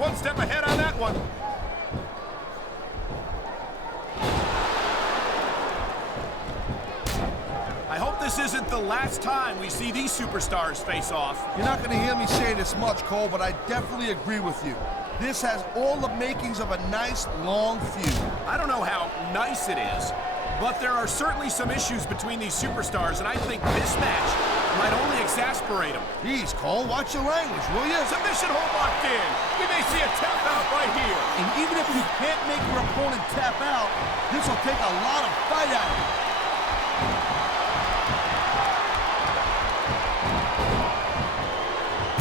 one step ahead on that one. I hope this isn't the last time we see these superstars face off. You're not going to hear me say this much, Cole, but I definitely agree with you. This has all the makings of a nice, long feud. I don't know how nice it is, but there are certainly some issues between these superstars, and I think this match might only exasperate them. Jeez, Cole, watch your language, will you? Submission hold locked in. We may see a tap out right here. And even if you can't make your opponent tap out, this will take a lot of fight out of him.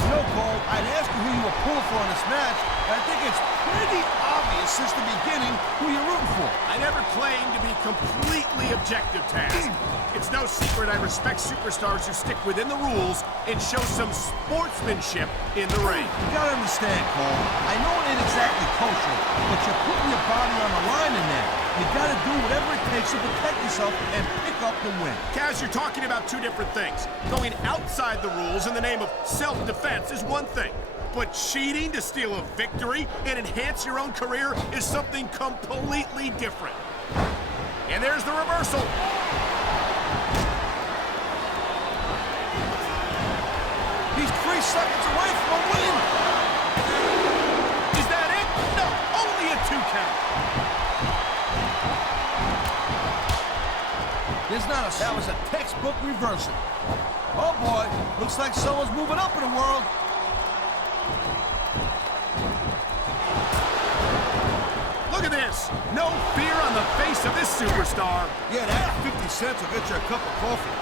You know, Cole, I'd ask you who you were pulling for in this match, but I think it's pretty obvious since the beginning who you're rooting for. I never claimed to be completely objective, Taz. It's no secret I respect superstars who stick within the rules and show some sportsmanship in the ring. You gotta understand, Cole. I know it ain't exactly kosher, but you're putting your body on the line in there. You gotta do whatever it takes to protect yourself and pick up the win. Kaz, you're talking about two different things. Going outside the rules in the name of self-defense is one thing, but cheating to steal a victory and enhance your own career is something completely different. And there's the reversal. He's 3 seconds away from a win. Is that it? No, only a 2 count. That was a textbook reversal. Oh boy, looks like someone's moving up in the world. Look at this. No fear on the face of this superstar. Yeah, that 50 cents will get you a cup of coffee.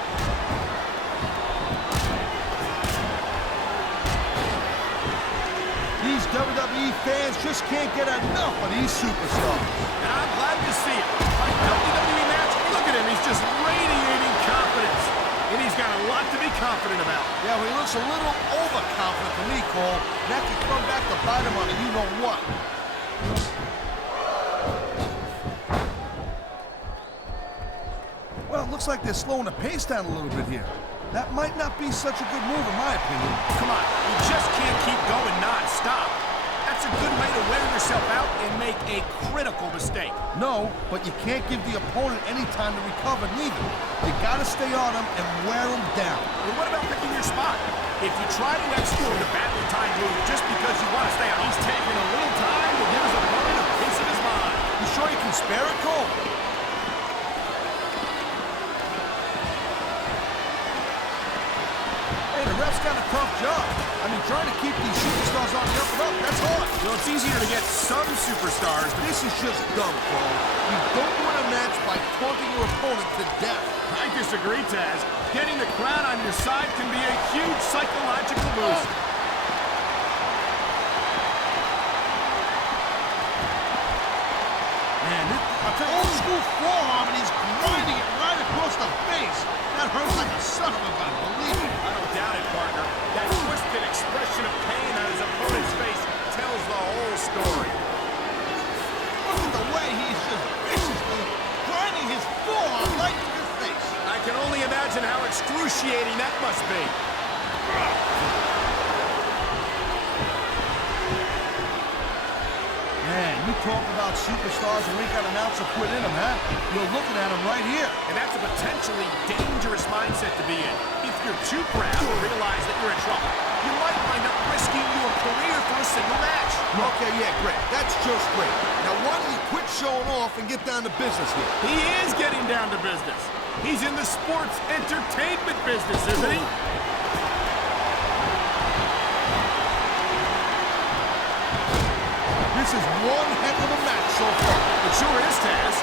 These WWE fans just can't get enough of these superstars. And I'm glad to see it. Like WWE match, look at him. He's just radiating confidence. And he's got a lot to be confident about. Yeah, well, he looks a little overconfident to me, Cole. That could come back to bite him on a you-know-what. Well, it looks like they're slowing the pace down a little bit here. That might not be such a good move, in my opinion. Come on, you just can't keep going non-stop. That's a good way to wear yourself out and make a critical mistake. No, but you can't give the opponent any time to recover, neither. You gotta stay on him and wear him down. And what about picking your spot? If you try to execute a badly timed move just because you want to stay on, he's taking a little time to give his opponent a piece of his mind. You sure you can spare it, Cole? Hey, the ref's got a tough job. I mean, trying to keep these superstars on the up and up, that's hard. You know, it's easier to get some superstars, but This is just dumb, Cole. You don't win a match by taunting your opponent to death. I disagree, Taz. Getting the crowd on your side can be a huge psychological boost. Man, I'll tell you, old school forearm, and he's grinding it right across the face. That hurts like a son of a gun, believe me. I don't doubt it, partner. That twisted expression of pain on his opponent's face tells the whole story. Look at the way he's just viciously grinding his forearm right to his face. I can only imagine how excruciating that must be. Man, you talk about superstars who ain't got an ounce of quit in them, huh? You're looking at them right here. And that's a potentially dangerous mindset to be in. If you're too proud to realize that you're in trouble, you might wind up risking your career for a single match. Okay, yeah, great. That's just great. Now, why don't you quit showing off and get down to business here? He is getting down to business. He's in the sports entertainment business, isn't he? This is one heck of a match so far. It sure is, Taz.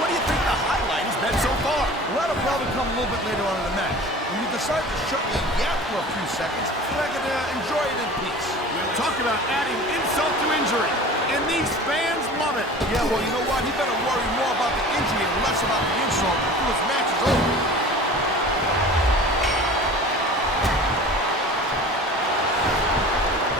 What do you think the highlight has been so far? Well, that'll probably come a little bit later on in the match. When you decide to shut your yap for a few seconds, then I can enjoy it in peace. We'll talk about adding insult to injury. And these fans love it. Yeah, well, you know what? He better worry more about the injury and less about the insult until his match is over.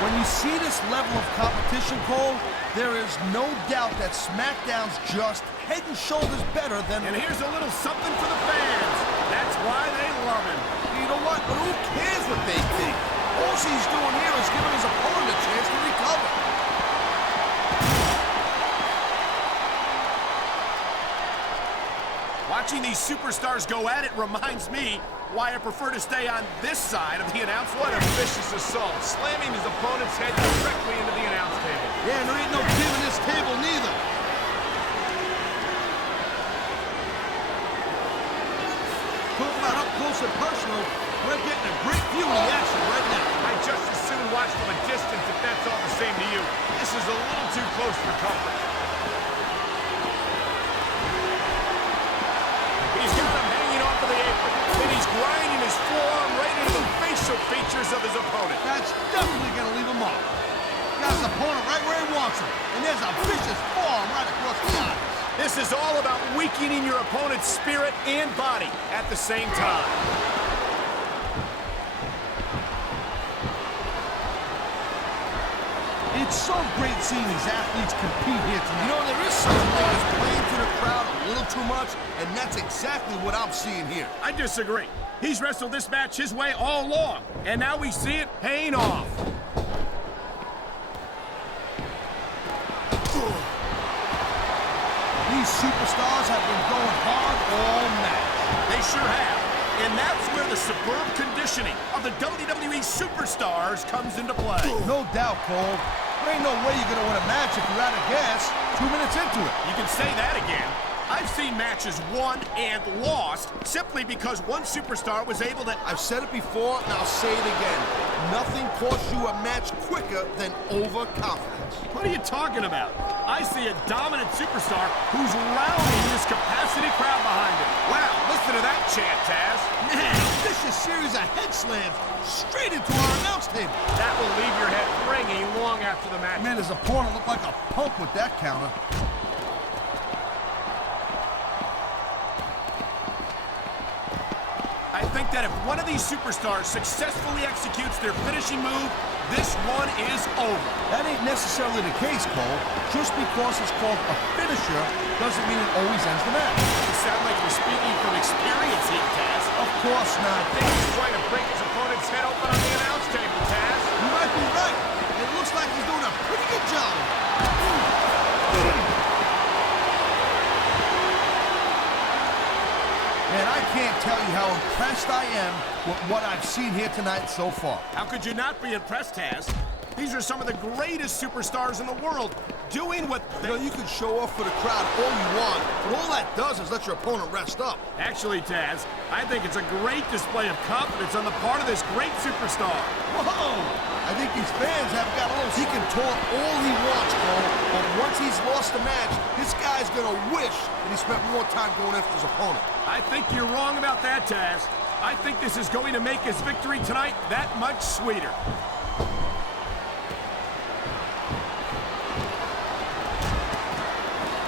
When you see this level of competition, Cole, there is no doubt that SmackDown's just head and shoulders better than... And here's a little something for the fans. That's why they love him. You know what? But who cares what they think? All he's doing here is giving his opponent a chance to recover. Watching these superstars go at it reminds me why I prefer to stay on this side of the announce. What a vicious assault, slamming his opponent's head directly into the announce table. Yeah, and there ain't no giving this table neither. Talking about up close and personal, we're getting a great view of the action right now. I'd just as soon watch from a distance if that's all the same to you. This is a little too close for comfort. He's got him hanging off of the apron, and he's grinding his forearm right into the facial features of his opponent. That's definitely going to leave him off. Got his opponent right where he wants him, and there's a vicious forearm right across the eyes. This is all about weakening your opponent's spirit and body at the same time. It's so great seeing these athletes compete here tonight. You know, there is such a thing as playing to the crowd a little too much, and that's exactly what I'm seeing here. I disagree. He's wrestled this match his way all along, and now we see it paying off. These superstars have been going hard all match. They sure have. And that's where the superb conditioning of the WWE superstars comes into play. No doubt, Cole. There ain't no way you're going to win a match if you're out of gas 2 minutes into it. You can say that again. I've seen matches won and lost simply because one superstar was able to... I've said it before, and I'll say it again. Nothing costs you a match quicker than overconfidence. What are you talking about? I see a dominant superstar who's rallying this capacity crowd behind him. Wow, listen to that chant, Taz. Man, vicious series of head slams straight into our announce table. That will leave your head ringing long after the match. Man, his opponent looked like a punk with that counter. I think that if one of these superstars successfully executes their finishing move, this one is over. That ain't necessarily the case, Cole. Just because it's called a finisher doesn't mean it always ends the match. You sound like you're speaking from experience here, Taz. Of course not. I think he's trying to break his opponent's head open on the announce table, Taz. You might be right. It looks like he's doing a pretty good job. Man, I can't tell you how impressed I am with what I've seen here tonight so far. How could you not be impressed, Taz? These are some of the greatest superstars in the world doing what they... You know, you can show off for the crowd all you want, but all that does is let your opponent rest up. Actually, Taz, I think it's a great display of confidence on the part of this great superstar. Whoa! I think these fans have got a little... He can talk all he wants, Cole, but once he's lost the match, this guy's gonna wish that he spent more time going after his opponent. I think you're wrong about that, Taz. I think this is going to make his victory tonight that much sweeter.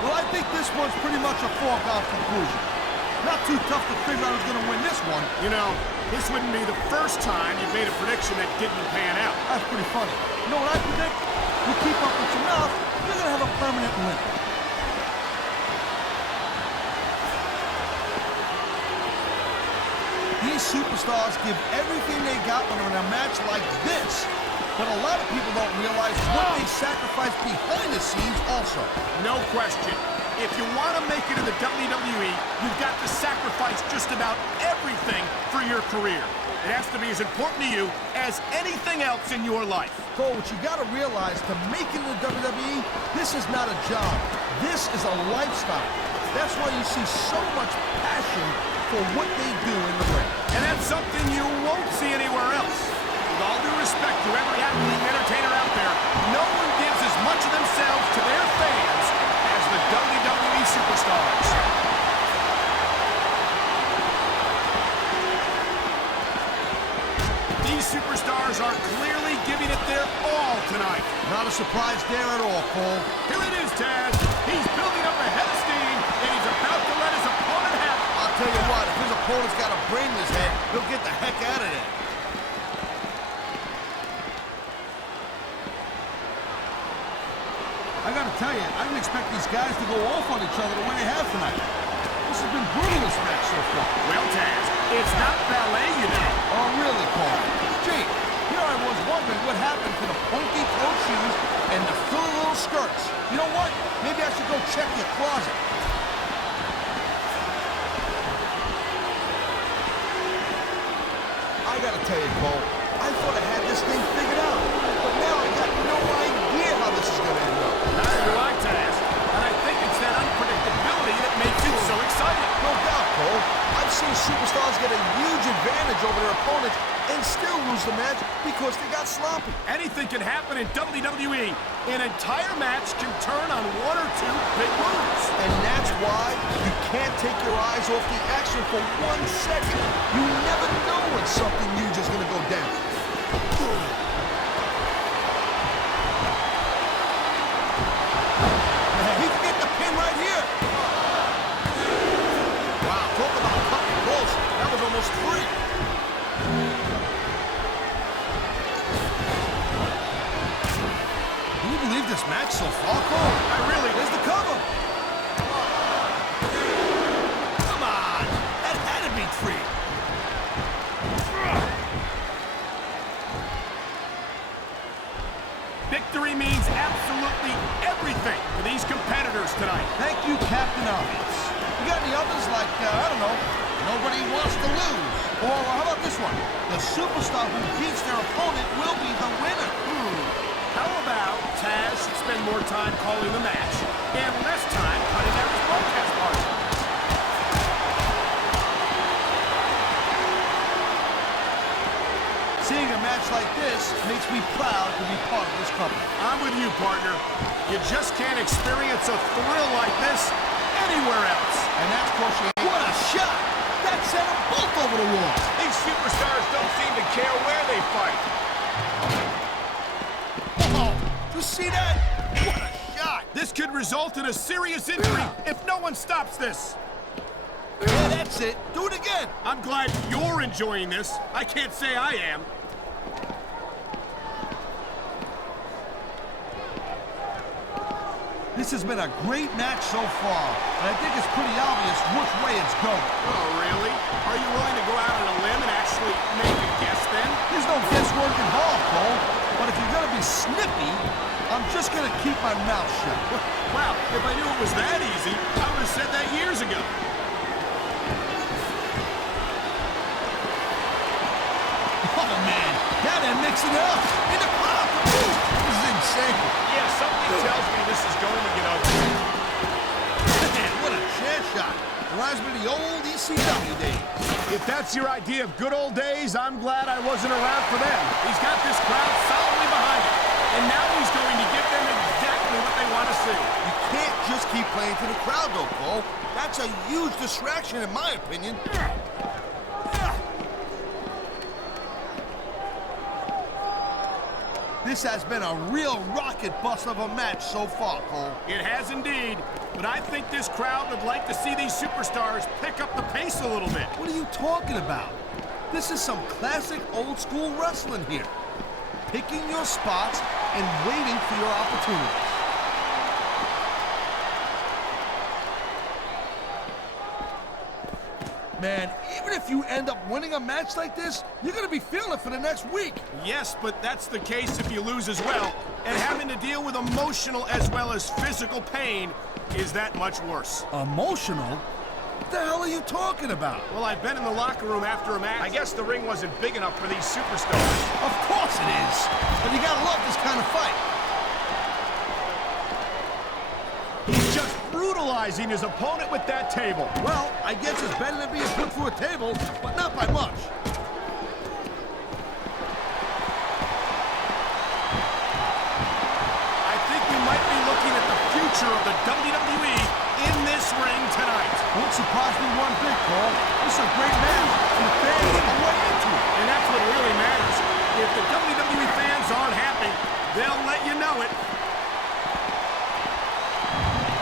Well, I think this one's pretty much a foregone conclusion. Not too tough to figure out who's going to win this one. You know, this wouldn't be the first time you've made a prediction that didn't pan out. That's pretty funny. You know what I predict? You keep up with your mouth, you're going to have a permanent win. These superstars give everything they got when they're in a match like this. But a lot of people don't realize what they sacrifice behind the scenes also. No question. If you want to make it in the WWE, you've got to sacrifice just about everything for your career. It has to be as important to you as anything else in your life. Cole, what you got to realize, to make it in the WWE, this is not a job. This is a lifestyle. That's why you see so much passion for what they do in the ring. And that's something you won't see anywhere else. With all due respect to every athlete and entertainer out there, no one gives as much of themselves to their fans as the WWE superstars. These superstars are clearly giving it their all tonight. Not a surprise there at all, Cole. Here it is, Taz. He's building up a head of steam, and he's about to let his opponent have it. I'll tell you what, if his opponent's got a brain in his head, he'll get the heck out of there. I gotta tell you, I didn't expect these guys to go off on each other the way they have tonight. This has been brutal, this match so far. Well, Taz, it's not ballet, you know. Oh, really, Paul? Gee, here I was wondering what happened to the pointy-toed shoes and the frilly little skirts. You know what? Maybe I should go check your closet. gotta tell you, Cole, I thought I had this thing figured out, but now I got no idea how this is gonna end up. Neither do I, Taz. And I think it's that unpredictability that makes it so exciting. No doubt, Cole. I've seen superstars get a huge advantage over their opponents and still lose the match because they got sloppy. Anything can happen in WWE. An entire match can turn on one or two big moves. And that's why you can't take your eyes off the action for 1 second. You never know when something huge is going to go down. He can get the pin right here. Wow, talk about cutting close. That was almost 3. Can you believe this match so far, Cole? There's the cover. Come on. That had to be 3. Victory means absolutely everything for these competitors tonight. Thank you, Captain Obvious. You got any others like, I don't know, nobody wants to lose? Or how about this one? The superstar who beats their opponent will be the winner. How about Taz should spend more time calling the match and less time cutting out his broadcast partner? Seeing a match like this makes me proud to be part of this company. I'm with you, partner. You just can't experience a thrill like this anywhere else. And that's because you ain't... What a shot! That sent them both over the wall. These superstars don't seem to care where they fight. Oh, you see that? What a shot! This could result in a serious injury if no one stops this. Yeah, that's it. Do it again. I'm glad you're enjoying this. I can't say I am. This has been a great match so far, and I think it's pretty obvious which way it's going. Oh, really? Are you willing to go out on a limb and actually make a guess then? There's no guesswork involved, Cole. But if you're going to be snippy, I'm just going to keep my mouth shut. Wow, if I knew it was that easy, I would have said that years ago. Oh, man. Now they're mixing it up. In the crowd. This is insane. Yeah, something tells me this is going to get ugly. Man, what a chair shot. Reminds me of the old ECW days. If that's your idea of good old days, I'm glad I wasn't around for them. He's got this crowd solidly behind him. And now he's going to give them exactly what they want to see. You can't just keep playing to the crowd, though, Cole. That's a huge distraction, in my opinion. This has been a real rocket bust of a match so far, Cole. It has indeed. But I think this crowd would like to see these superstars pick up the pace a little bit. What are you talking about? This is some classic old-school wrestling here. Picking your spots and waiting for your opportunities. Man, even if you end up winning a match like this, you're going to be feeling it for the next week. Yes, but that's the case if you lose as well. And having to deal with emotional as well as physical pain is that much worse. Emotional? What the hell are you talking about? Well, I've been in the locker room after a match. I guess the ring wasn't big enough for these superstars. Of course it is. But you gotta love this kind of fight. He's just brutalizing his opponent with that table. Well, I guess it's better than being put through a table, but not by much. I think we might be looking at the future of the WWE in this ring tonight. Won't surprise me one bit, Cole. This is a great match, and the fans are way into it. And that's what really matters. If the WWE fans aren't happy, they'll let you know it.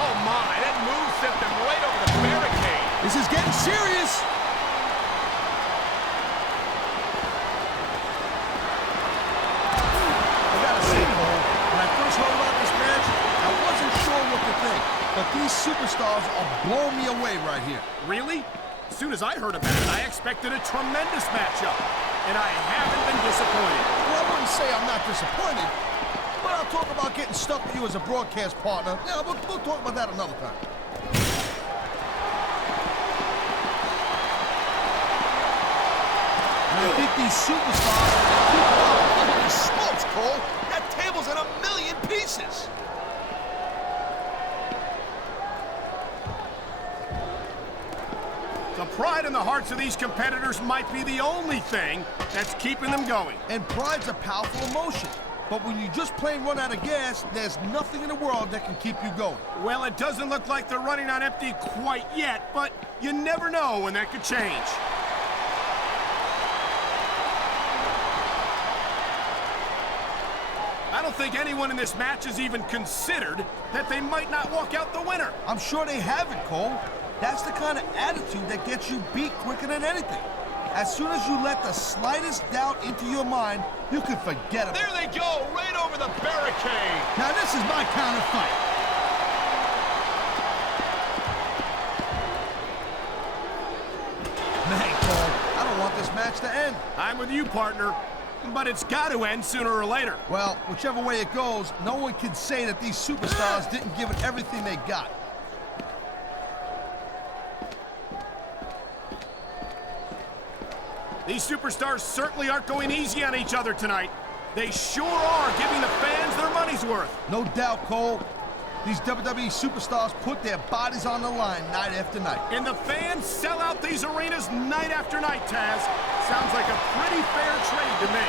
Oh my, that move sent them right over the barricade. This is getting serious. I gotta say, Cole, when I first heard about this match, I wasn't sure what to think. But these superstars are blowing me away right here. Really? As soon as I heard about it, I expected a tremendous matchup. And I haven't been disappointed. Well, I wouldn't say I'm not disappointed, but I'll talk about getting stuck with you as a broadcast partner. Yeah, we'll talk about that another time. I think these superstars are going to keep it up. Holy smokes, Cole. That table's in a million pieces. The pride in the hearts of these competitors might be the only thing that's keeping them going. And pride's a powerful emotion. But when you just plain run out of gas, there's nothing in the world that can keep you going. Well, it doesn't look like they're running on empty quite yet, but you never know when that could change. I don't think anyone in this match has even considered that they might not walk out the winner. I'm sure they haven't, Cole. That's the kind of attitude that gets you beat quicker than anything. As soon as you let the slightest doubt into your mind, you can forget it. There they go, right over the barricade. Now this is my kind of fight. Man, Cole, I don't want this match to end. I'm with you, partner, but it's got to end sooner or later. Well, whichever way it goes, no one can say that these superstars didn't give it everything they got. These superstars certainly aren't going easy on each other tonight. They sure are giving the fans their money's worth. No doubt, Cole. These WWE superstars put their bodies on the line night after night. And the fans sell out these arenas night after night, Taz. Sounds like a pretty fair trade to me.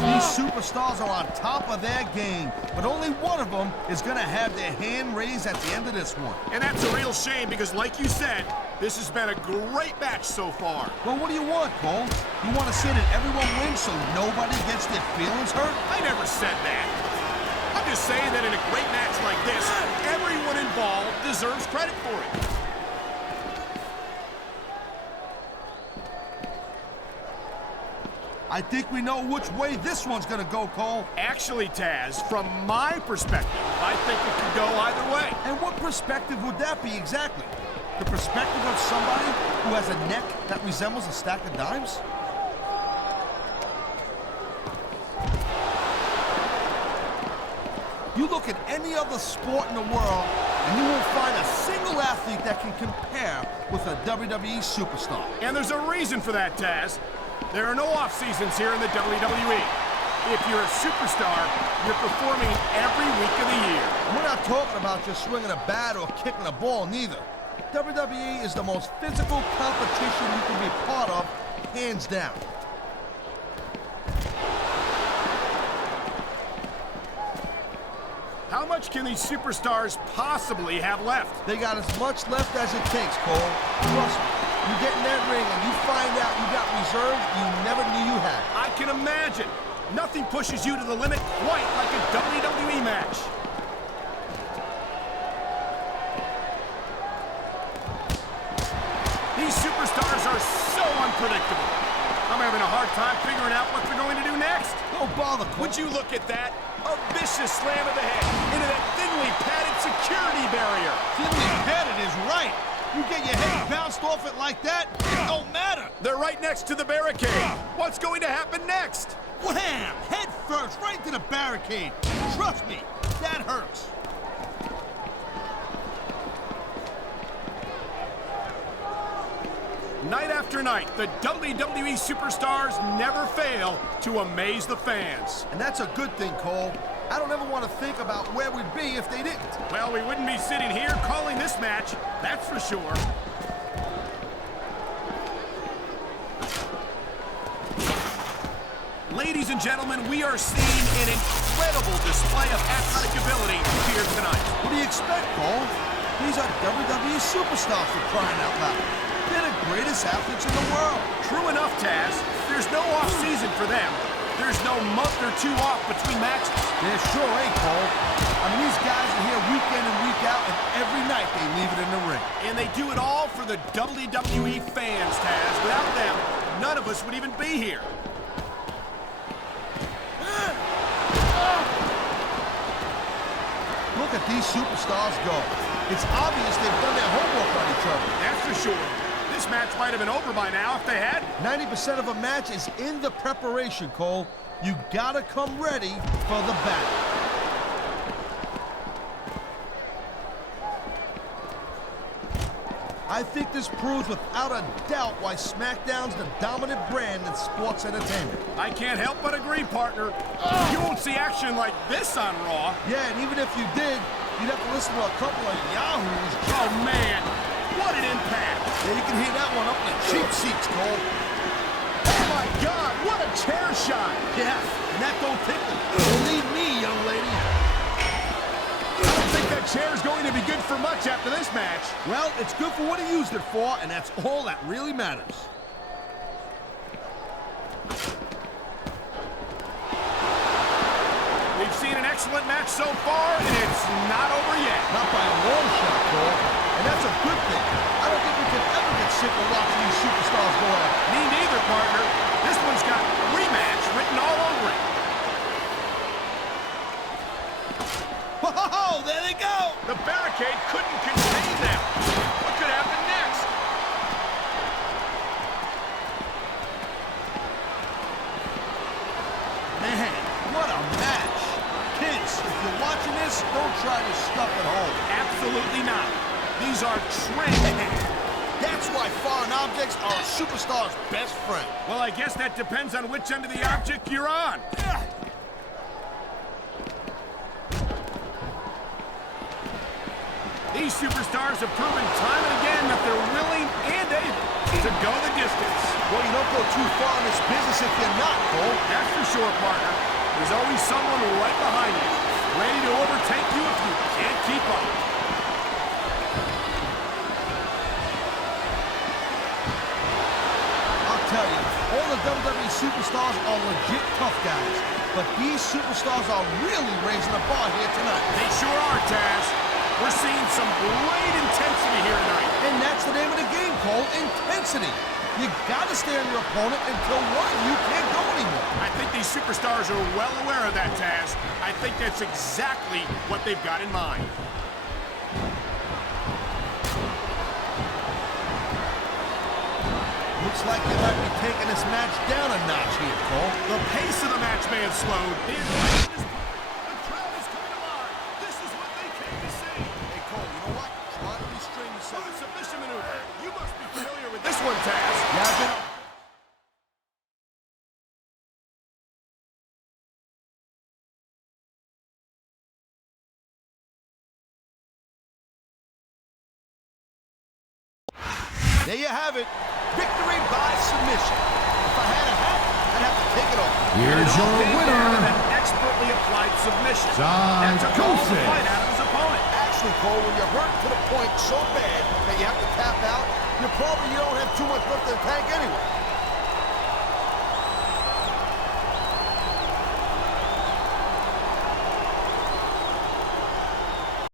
These superstars are on top of their game, but only one of them is going to have their hand raised at the end of this one. And that's a real shame because, like you said, this has been a great match so far. Well, what do you want, Cole? You want to say that everyone wins so nobody gets their feelings hurt? I never said that. I'm just saying that in a great match like this, everyone involved deserves credit for it. I think we know which way this one's going to go, Cole. Actually, Taz, from my perspective, I think it could go either way. And what perspective would that be exactly? The perspective of somebody who has a neck that resembles a stack of dimes? You look at any other sport in the world, and you won't find a single athlete that can compare with a WWE superstar. And there's a reason for that, Taz. There are no off-seasons here in the WWE. If you're a superstar, you're performing every week of the year. We're not talking about just swinging a bat or kicking a ball, neither. WWE is the most physical competition you can be part of, hands down. How much can these superstars possibly have left? They got as much left as it takes, Cole. Trust me. You get in that ring and you find out you got reserves you never knew you had. I can imagine. Nothing pushes you to the limit quite like a WWE match. These superstars are so unpredictable. I'm having a hard time figuring out what they're going to do next. Don't bother, Cole. Would you look at that? A vicious slam of the head into that thinly padded security barrier. Thinly padded is right. You get your head bounced off it like that, it don't matter. They're right next to the barricade. What's going to happen next? Wham! Head first, right into the barricade. Trust me, that hurts. Night after night, the WWE superstars never fail to amaze the fans. And that's a good thing, Cole. I don't ever want to think about where we'd be if they didn't. Well, we wouldn't be sitting here calling this match, that's for sure. Ladies and gentlemen, we are seeing an incredible display of athletic ability here tonight. What do you expect, Cole? These are WWE superstars for crying out loud. They're the greatest athletes in the world. True enough, Taz. There's no off-season for them. There's no month or two off between matches. There sure ain't, Cole. I mean, these guys are here week in and week out, and every night they leave it in the ring. And they do it all for the WWE fans, Taz. Without them, none of us would even be here. Look at these superstars go. It's obvious they've done their homework on each other. That's for sure. This match might have been over by now if they had. 90% of a match is in the preparation, Cole. You gotta come ready for the battle. I think this proves without a doubt why SmackDown's the dominant brand in sports entertainment. I can't help but agree, partner. You won't see action like this on Raw. Yeah, and even if you did, you'd have to listen to a couple of yahoos. Oh, man. What an impact. Yeah, you can hear that one up in the cheap seats, Cole. Oh, my God. What a chair shot. Yeah, and that don't tickle. Believe me, young lady. I don't think that chair's going to be good for much after this match. Well, it's good for what he used it for, and that's all that really matters. We've seen an excellent match so far, and it's not over yet. Not by a long shot, Cole. And that's a good thing. I don't think we can ever get sick of watching these superstars go at it. Me neither, partner. This one's got rematch written all over it. Oh, there they go! The barricade couldn't contain them. What could happen next? Man, what a match. Kids, if you're watching this, don't try this stuff at home. Absolutely not. These are trends. That's why foreign objects are a superstar's best friend. Well, I guess that depends on which end of the object you're on. These superstars have proven time and again that they're willing and able to go the distance. Well, you don't go too far in this business if you're not, Cole. That's for sure, partner. There's always someone right behind you, ready to overtake you if you can't keep up. I'll tell you, all the WWE superstars are legit tough guys. But these superstars are really raising the bar here tonight. They sure are, Taz. We're seeing some great intensity here tonight. And that's the name of the game, Cole, intensity. You gotta stay on your opponent until one, you can't go anymore. I think these superstars are well aware of that, Taz. I think that's exactly what they've got in mind. Looks like they might be taking this match down a notch here, Cole. The pace of the match may have slowed. The crowd is coming alive. This is what they came to see. Hey, Cole, you know what? Try to restrain yourself. Good submission maneuver. You must be familiar with this one, Taz. Yeah, I've been... There you have it. Victory by submission. If I had a hat, I'd have to take it off. Here's your winner, That expertly applied submission. That took all the Joseph. fight out of his opponent. Actually, Cole, when you're hurt to the point so bad that you have to tap out, you don't have too much left in the tank anyway.